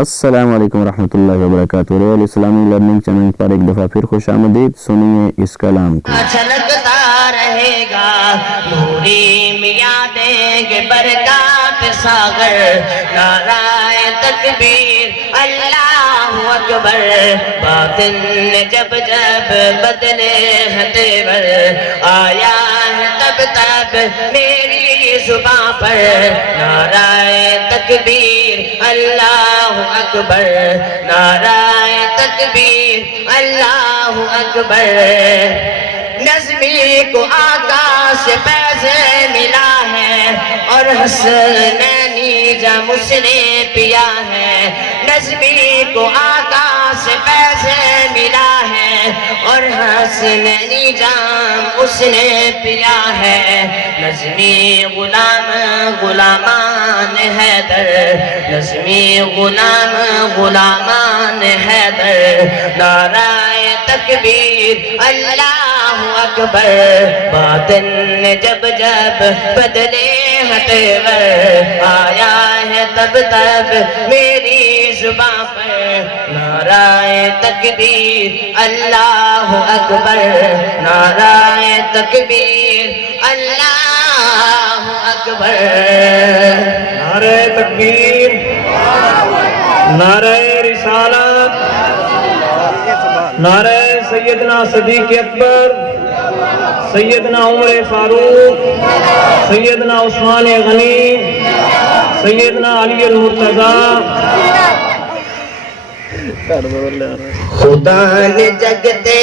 السلام علیکم ورحمۃ اللہ وبرکاتہ۔ ریل اسلامی لرننگ چینل پر ایک دفعہ پھر خوش آمدید۔ سنیے اس کلام کو۔ چھلکتا رہے گا نوری میاں دیں گے برکات ساغر، نعرہ تکبیر اللہ اکبر، باطن جب جب بدلے ہیں تیور، آیا ہے تب تب میری زباں پر نعرہ تکبیر اللہ اکبر، نعرہ تکبیر اللہ اکبر۔ نظمی کو آقا سے فیض ملا ہے اور حسنینی جام اس نے پیا ہے، نظمی کو آقا سے فیض ملا ہے اور حسنینی جام اس نے پیا ہے، نظمی غلام غلامان حیدر، نظمی غلام غلامان حیدر، نعرہ تکبیر اللہ اکبر، باطن جب جب بدلے ہیں تیور، آیا ہے تب تب میری زباں پر نعرہ تکبیر اللہ اکبر، نعرہ تکبیر اللہ اکبر۔ نعرہ تکبیر، نعرہ رسالت، نعرہ سیدنا صدیق اکبر، سیدنا عمر فاروق، سیدنا عثمان غنی، سیدنا علی المرتضی۔ خدا نے جگتے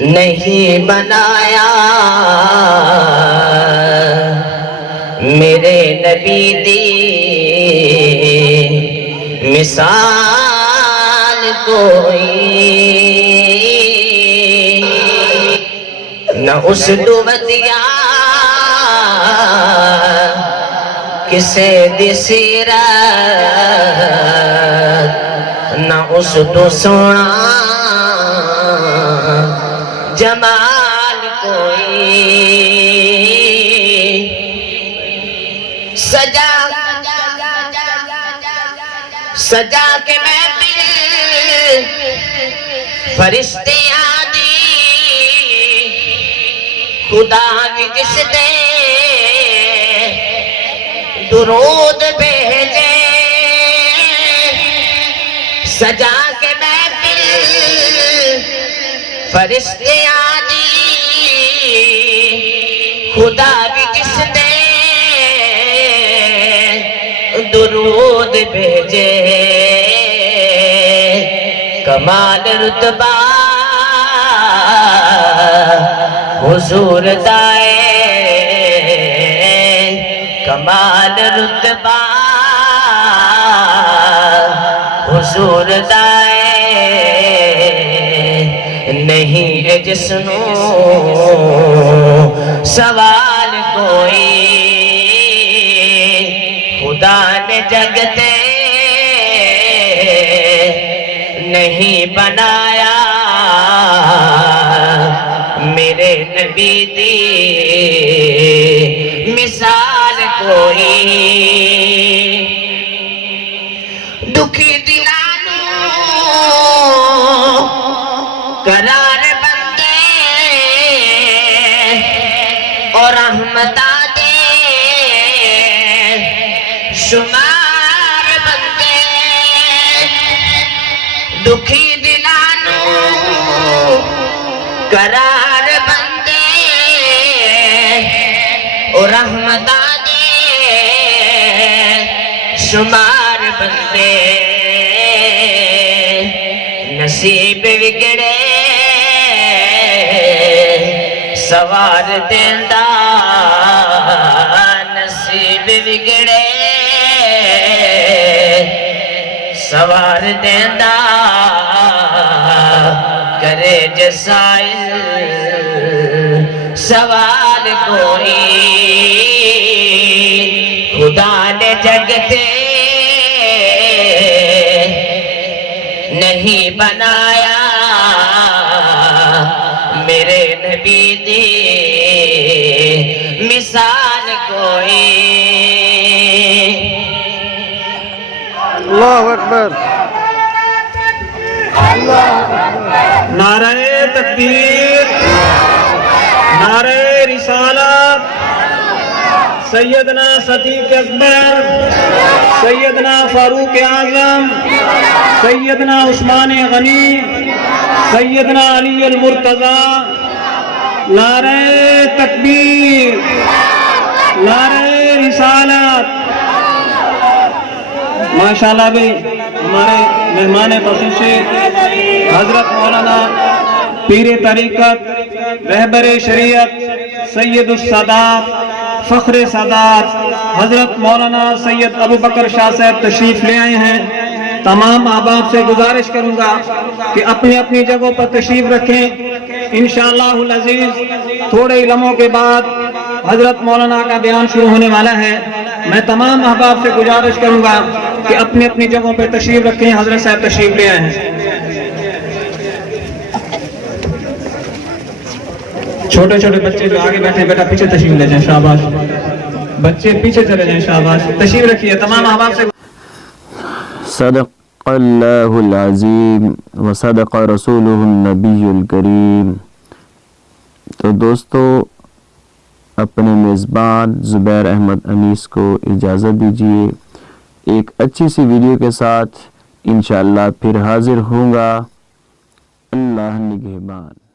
نہیں بنایا میرے نبی دی مثال کوئی، نہ اس دودیا کسے دی سیرت، نہ اس تو سونا جمال کوئی، سجا سجا کے محفل فرشتے آدی، خدا بھی جس دے درود بھیجے، سجا کے محفل فرشتے آدی، خدا بھی جس دے درود بھیجے، کمال رتبہ حضور دائے، کمال رتبہ حضور دائے، نہیں ہے جسنو سوال کوئی، خدا نے جگتے نہیں بنایا میرے نبی دی مثال کوئی، دکھی دلانو قرار بندے اور رحمتہ دے شمار بندے، دکھی دلانو قرار بندے اور رحمتہ دے شمار بندے، نصیب وگڑے سوار دیندہ، نصیب وگڑے سوار دیندہ، کرے جسائل سوال کوئی، خدا نے جگتے نہیں بنایا میرے نبی دی مثال کوئی، اللہ اکبر نعرہ تکبیر، نعرہ رسالت، سیدنا صدیق اکبر، سیدنا فاروق اعظم، سیدنا عثمان غنی، سیدنا علی المرتضی، نعرہ تکبیر، نعرہ رسالت۔ ماشاءاللہ بھی ہمارے مہمان خصوص حضرت مولانا پیر طریقت، رہبر شریعت، سید السادات، فخر سادات حضرت مولانا سید ابو بکر شاہ صاحب تشریف لے آئے ہیں۔ تمام احباب سے گزارش کروں گا کہ اپنی اپنی جگہوں پر تشریف رکھیں۔ انشاءاللہ العزیز تھوڑے لمحوں کے بعد حضرت مولانا کا بیان شروع ہونے والا ہے۔ میں تمام احباب سے گزارش کروں گا کہ اپنی اپنی جگہوں پہ تشریف رکھیں۔ حضرت صاحب تشریف لے آئے ہیں۔ چھوٹے چھوٹے بچے جو آگے بیٹھے بیٹا پیچھے تشریف لے جائیں، شاباش۔ بچے پیچھے چلے جائیں، شاباش۔ تشریف رکھیے تمام احباب سے۔ صدق اللہ العظیم و صدق رسولہ النبی الکریم۔ تو دوستو اپنے میزبان زبیر احمد انیس کو اجازت دیجیے، ایک اچھی سی ویڈیو کے ساتھ انشاءاللہ پھر حاضر ہوں گا۔ اللہ نگہبان۔